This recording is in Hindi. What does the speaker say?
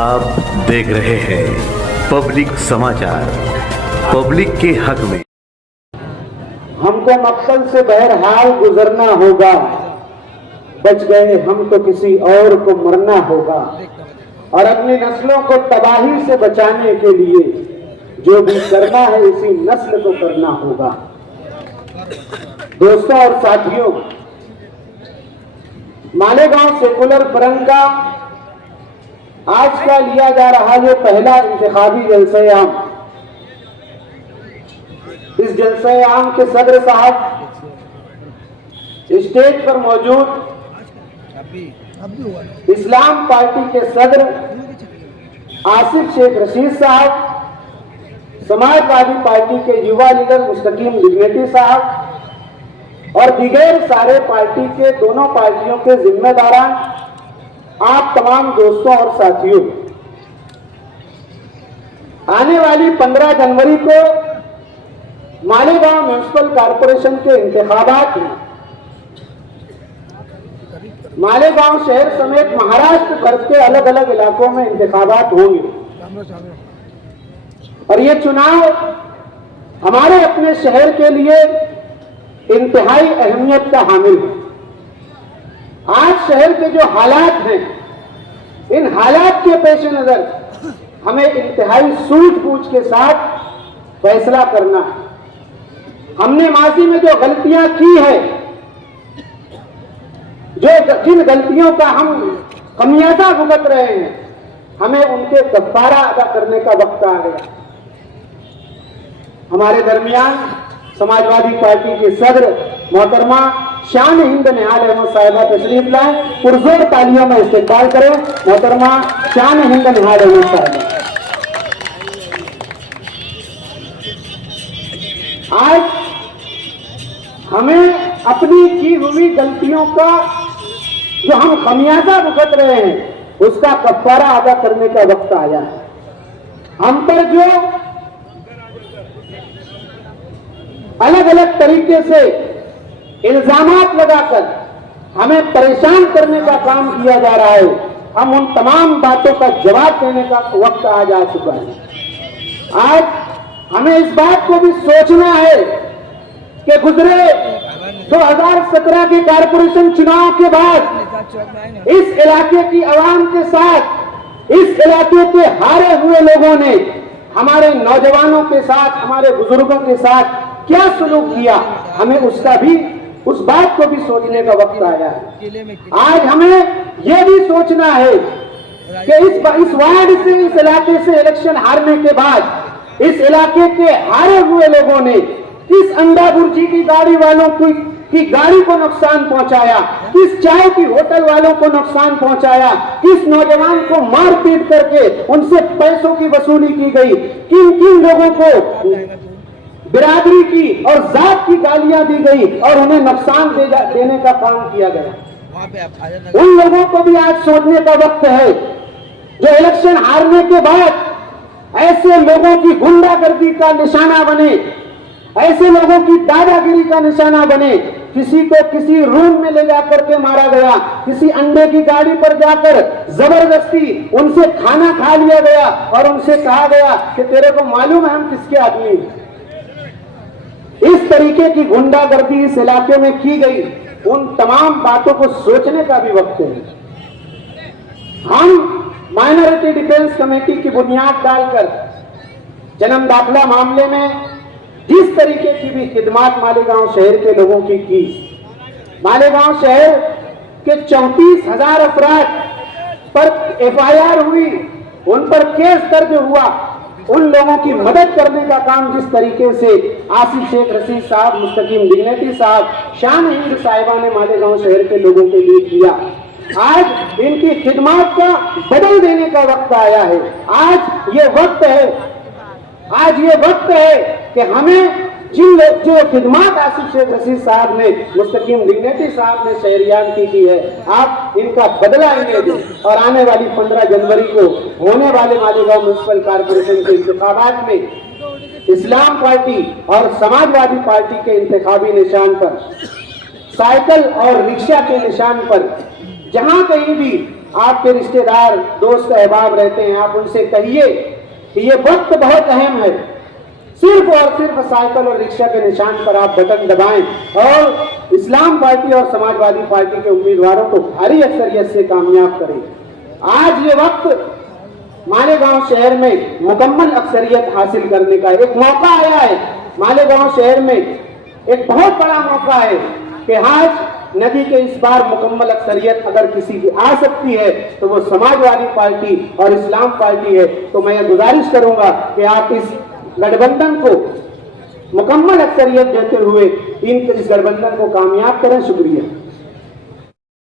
आप देख रहे हैं पब्लिक समाचार, पब्लिक के हक में। हमको मकसद से बहरहाल गुजरना होगा, बच गए हम तो किसी और को मरना होगा। और अपनी नस्लों को तबाही से बचाने के लिए जो भी करना है इसी नस्ल को करना होगा। दोस्तों और साथियों, मालेगांव सेकुलर फरंग का आज का लिया जा रहा जो पहला इंतखाबी जलसा-ए-आम, इस जलसा-ए-आम के सदर साहब स्टेज पर मौजूद इस्लाम पार्टी के सदर आसिफ शेख रशीद साहब, समाजवादी पार्टी के युवा लीडर मुस्तकीम दिग्नेटी साहब और दीगर सारे पार्टी के दोनों पार्टियों के जिम्मेदारान, आप तमाम दोस्तों और साथियों, आने वाली 15 जनवरी को मालेगांव म्युनिसिपल कॉर्पोरेशन के इंतखाबात में मालेगांव शहर समेत महाराष्ट्र भर के अलग अलग इलाकों में इंतखाबात होंगे और ये चुनाव हमारे अपने शहर के लिए इंतहाई अहमियत का हामिल है। आज शहर के जो हालात हैं, इन हालात के पेश नजर हमें इंतहाई सूझबूझ के साथ फैसला करना है। हमने माजी में जो गलतियां की है, जिन गलतियों का हम खमियाजा भुगत रहे हैं, हमें उनके कफ्फारा अदा करने का वक्त आ गया। हमारे दरमियान समाजवादी पार्टी के सदर मोहतरमा शान हिंद निहाल अहमद साहिबा तशरीफ लाए। पुरजोर तालियों में इस्तकबाल करें मोहतरमा शान हिंद निहाल अहमद साहिबा। आज हमें अपनी की हुई गलतियों का जो हम खमियाजा भुगत रहे हैं, उसका कफ्फारा अदा करने का वक्त आया है। हम पर जो अलग अलग तरीके से इल्जामात लगाकर हमें परेशान करने का काम किया जा रहा है, हम उन तमाम बातों का जवाब देने का वक्त आ जा चुका है। आज हमें इस बात को भी सोचना है कि गुजरे 2017 के कारपोरेशन चुनाव के बाद इस इलाके की आवाम के साथ, इस इलाके के हारे हुए लोगों ने हमारे नौजवानों के साथ, हमारे बुजुर्गों के साथ क्या सलूक किया, हमें उसका भी, उस बात को भी सोचने का वक्त आया है। आज हमें यह भी सोचना है कि इस वार्ड से, इस इलाके से इलेक्शन हारने के बाद इस इलाके के हारे हुए लोगों ने किस अंडा बुर्जी की गाड़ी वालों की गाड़ी को नुकसान पहुंचाया, किस चाय की होटल वालों को नुकसान पहुंचाया, किस नौजवान को मार पीट करके उनसे पैसों की वसूली की गई, किन किन लोगों को बिरादरी की और जात की गालियां दी गई और उन्हें नुकसान देने का काम किया गया। उन लोगों को भी आज सोचने का वक्त है जो इलेक्शन हारने के बाद ऐसे लोगों की गुंडागर्दी का निशाना बने, ऐसे लोगों की दादागिरी का निशाना बने। किसी को किसी रूम में ले जाकर के मारा गया, किसी अंडे की गाड़ी पर जाकर जबरदस्ती उनसे खाना खा लिया गया और उनसे कहा गया कि तेरे को मालूम है हम किसके आदमी हैं। इस तरीके की गुंडागर्दी इस इलाके में की गई, उन तमाम बातों को सोचने का भी वक्त है। हम माइनॉरिटी डिफेंस कमेटी की बुनियाद डालकर जन्म दाखिला मामले में जिस तरीके की भी खिदमात मालेगांव शहर के लोगों की मालेगांव शहर के 34,000 अफराद पर FIR हुई, उन पर केस दर्ज हुआ, उन लोगों की मदद करने का काम जिस तरीके से आसिफ शेख रशीद साहब, मुस्तकीम दिग्नेटी साहब, शान हिंद साहिबा ने मालेगांव शहर के लोगों के लिए किया, आज इनकी खिदमत का बदल देने का वक्त आया है। आज ये वक्त है कि हमें जो खिदमत आसिफ शेख रशीद साहब ने, मुस्तकीम दिग्नेटी साहब ने शहरियान की है, आप इनका बदला इन्हें दें और आने वाली 15 जनवरी को होने वाले मालेगांव म्युनिसिपल कॉर्पोरेशन के इंतखाबात में इस्लाम पार्टी और समाजवादी पार्टी के इंतखाबी निशान पर, साइकिल और रिक्शा के निशान पर जहां कहीं भी आपके रिश्तेदार दोस्त अहबाब रहते हैं, आप उनसे कहिए कि ये वक्त बहुत अहम है, सिर्फ और सिर्फ साइकिल और रिक्शा के निशान पर आप बटन दबाएं और इस्लाम पार्टी और समाजवादी पार्टी के उम्मीदवारों को भारी अक्सरियत से कामयाब करें। आज ये वक्त मालेगांव शहर में मुकम्मल अक्सरियत हासिल करने का एक मौका आया है। मालेगांव शहर में एक बहुत बड़ा मौका है कि आज नदी के इस बार मुकम्मल अक्सरियत अगर किसी की आ सकती है तो वो समाजवादी पार्टी और इस्लाम पार्टी है। तो मैं ये गुजारिश करूंगा कि आप इस गठबंधन को मुकम्मल अक्सरियत देते हुए इस गठबंधन को कामयाब करें। शुक्रिया।